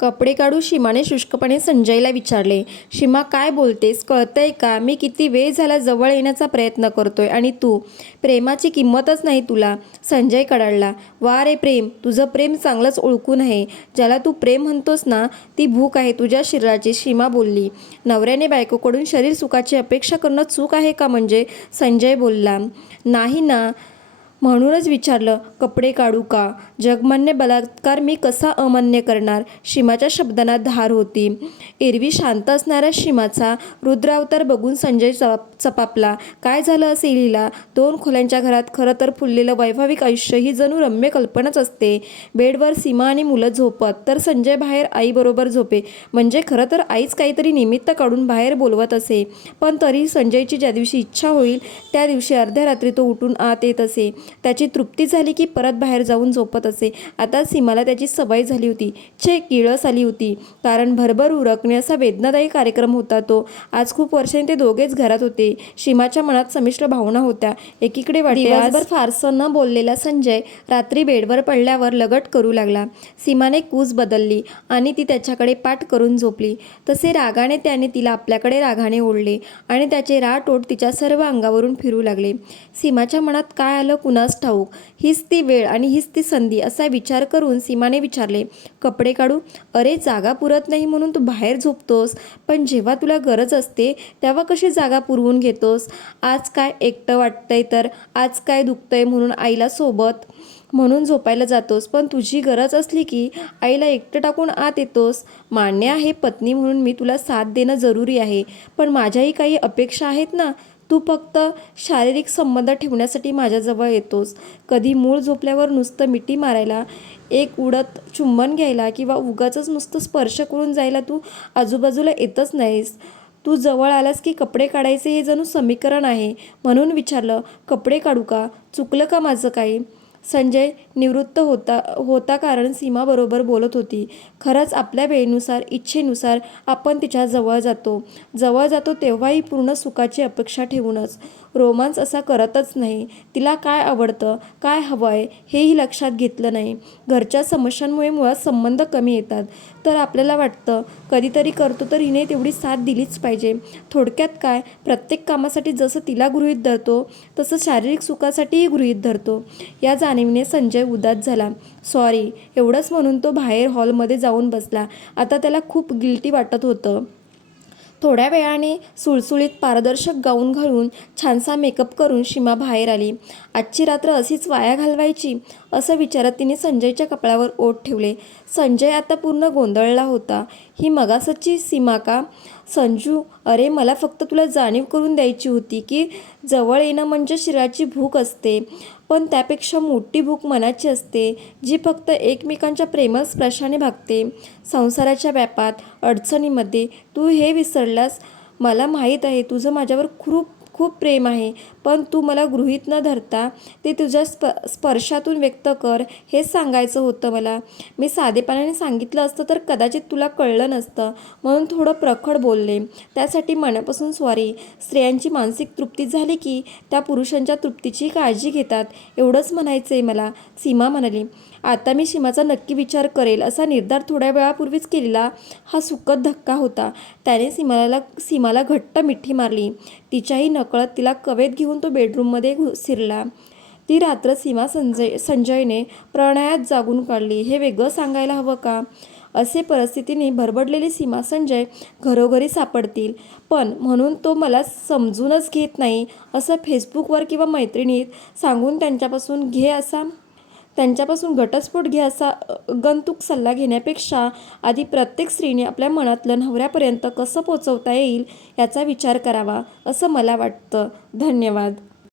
कपडे काढू सीमाने शुष्कपणे संजयला विचारले. सीमा, काय बोलतेस? कळतंय का? मी किती वेळ झाला जवळ येण्याचा प्रयत्न करतोय आणि तू? प्रेमाची किंमतच नाही तुला. संजय कडाडला. वा रे प्रेम, तुझं प्रेम चांगलंच ओळखून आहे. ज्याला तू प्रेम म्हणतोस ना, ती भूक आहे तुझ्या शरीराची. सीमा बोलली. नवऱ्याने बायकोकडून शरीर सुखाची अपेक्षा करणं चूक आहे का म्हणजे? संजय बोलला. नाही ना, म्हणूनच विचारलं. कपडे काढू का? जगमान्य बलात्कार मी कसा अमान्य करणार? सीमाच्या शब्दांना धार होती. एरवी शांत असणाऱ्या सीमाचा रुद्रावतार बघून संजय चपापला. काय झालं असेल हिला? 2 खोल्यांच्या घरात खरं तर फुललेलं वैवाहिक आयुष्य ही जणू रम्य कल्पनाच असते. बेडवर सीमा आणि मुलं झोपत, तर संजय बाहेर आईबरोबर झोपे. म्हणजे खरं तर आईच काहीतरी निमित्त काढून बाहेर बोलवत असे. पण तरी संजयची ज्या दिवशी इच्छा होईल त्या दिवशी अर्ध्या रात्री तो उठून आत येत असे. त्याची तृप्ती झाली की परत बाहेर जाऊन झोपत असे. आता सीमाला त्याची सवय झाली होती. किळस आली होती. कारण भरभर उरकणे असा वेदनादायी कार्यक्रम होता तो. आज खूप वर्षांनी ते दोघेच घरात होते. सीमाच्या मनात संमिश्र भावना होत्या. एकीकडे वाटते दिवसभर फारसं न बोललेला संजय रात्री बेडवर पडल्यावर लगट करू लागला. सीमाने कूस बदलली आणि ती त्याच्याकडे पाठ करून झोपली. तसे रागाने त्याने तिला आपल्याकडे रागाने ओढले आणि त्याचे राटोट तिच्या सर्व अंगावरून फिरू लागले. सीमाच्या मनात काय आलं कुणास ठाऊक. हीच ती वेळ आणि हीच ती संधी असा विचार करून सीमाने विचारले. कपडे काढू? अरे, जागा पुरत नाही म्हणून तू बाहेर झोपतोस, पण जेव्हा तुला गरज असते तेव्हा कशी जागा पुरवून घेतोस? आज काय एकटं वाटतंय तर आज काय दुखतंय म्हणून आईला सोबत म्हणून झोपायला जातोस, पण तुझी गरज असली की आईला एकटं टाकून आत येतोस. मान्य आहे, पत्नी म्हणून मी तुला साथ देणं जरुरी आहे, पण माझ्याही काही अपेक्षा आहेत ना. तू फक्त शारीरिक संबंध ठेवण्यासाठी माझ्याजवळ येतोस. कधी मूळ झोपल्यावर नुसतं मिठी मारायला, एक उडत चुंबन घ्यायला किंवा उगाचच नुसतं स्पर्श करून जायला तू आजूबाजूला येतच नाहीस. तू जवळ आलास की कपडे काढायचे हे जणू समीकरण आहे. म्हणून विचारलं, कपडे काढू का? चुकलं का माझं काही? संजय निवृत्त होता कारण सीमा बरोबर बोलत होती. खरंच आपल्या वेळेनुसार, इच्छेनुसार आपण तिच्या जवळ जातो तेव्हाही पूर्ण सुखाची अपेक्षा ठेवूनच. रोमांस असा करतच नाही. तिला काय आवडतं, काय हवंय हेही लक्षात घेतलं नाही. घरच्या समस्यांमुळे मुळात संबंध कमी येतात. तर आपल्याला वाटतं कधीतरी करतो तर हिने तेवढी साथ दिलीच पाहिजे. थोडक्यात काय, प्रत्येक कामासाठी जसं तिला गृहीत धरतो तसं शारीरिक सुखासाठीही गृहीत धरतो. या जाणीवेने संजय उदास झाला. सॉरी, एवढंच म्हणून तो बाहेर हॉलमध्ये जाऊन बसला. आता त्याला खूप गिल्टी वाटत होतं. थोड्या वेळाने सुळसुळीत पारदर्शक गाऊन घालून छानसा मेकअप करून सीमा बाहेर आली. आजची रात्र अशीच वाया घालवायची असं विचारत तिने संजयच्या कपाळावर ओठ ठेवले. संजय आता पूर्ण गोंधळला होता. ही मगासची सीमा का? संजू, अरे मला फक्त तुला जाणीव करून द्यायची होती की जवळ येणं म्हणजे शरीराची भूक असते, पण त्यापेक्षा मोठी भूक मनाची असते, जी फक्त एकमेकांच्या प्रेमळ स्पर्शाने भागते. संसाराच्या व्यापात, अडचणीमध्ये तू हे विसरलास. मला माहीत आहे तुझं माझ्यावर खूप खूप प्रेम आहे, पण तू मला गृहीत न धरता ते तुझ्या स्पर्शातून व्यक्त कर, हेच सांगायचं होतं मला. मी साधेपणाने सांगितलं असतं तर कदाचित तुला कळलं नसतं, म्हणून थोडं प्रखड बोलले. त्यासाठी मनापासून सॉरी. स्त्रियांची मानसिक तृप्ती झाली की त्या पुरुषांच्या तृप्तीची काळजी घेतात, एवढंच म्हणायचं आहे मला, सीमा म्हणाली. आता मी सीमाचा नक्की विचार करेल असा निर्धार थोड्या वेळापूर्वीच केलेला हा सुखद धक्का होता. त्याने सीमाला घट्ट मिठी मारली. तिच्याही नकळत तिला कवेत घेऊन तो बेडरूममध्ये शिरला. ती रात्र सीमा संजयने प्रणयात जागून काढली. हे वेगळं सांगायला हवं का? असे परिस्थितीने भरबडलेली सीमा संजय घरोघरी सापडतील, पण म्हणून तो मला समजूनच घेत नाही असं फेसबुकवर किंवा मैत्रिणीत सांगून त्यांच्यापासून घटस्फोट घे असा गंतुक सल्ला घेण्यापेक्षा आधी प्रत्येक स्त्रीने आपल्या मनातलं नवऱ्यापर्यंत कसं पोचवता येईल याचा विचार करावा असं मला वाटतं. धन्यवाद.